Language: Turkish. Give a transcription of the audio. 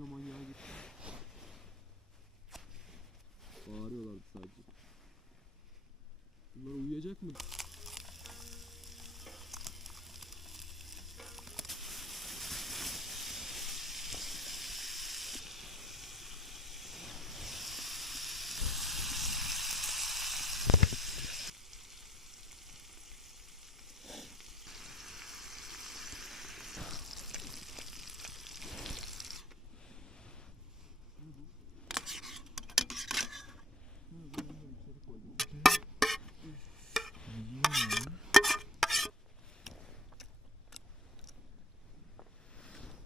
kocaman yağ gitti. Bağırıyorlardı sadece. Bunlar uyuyacak mı?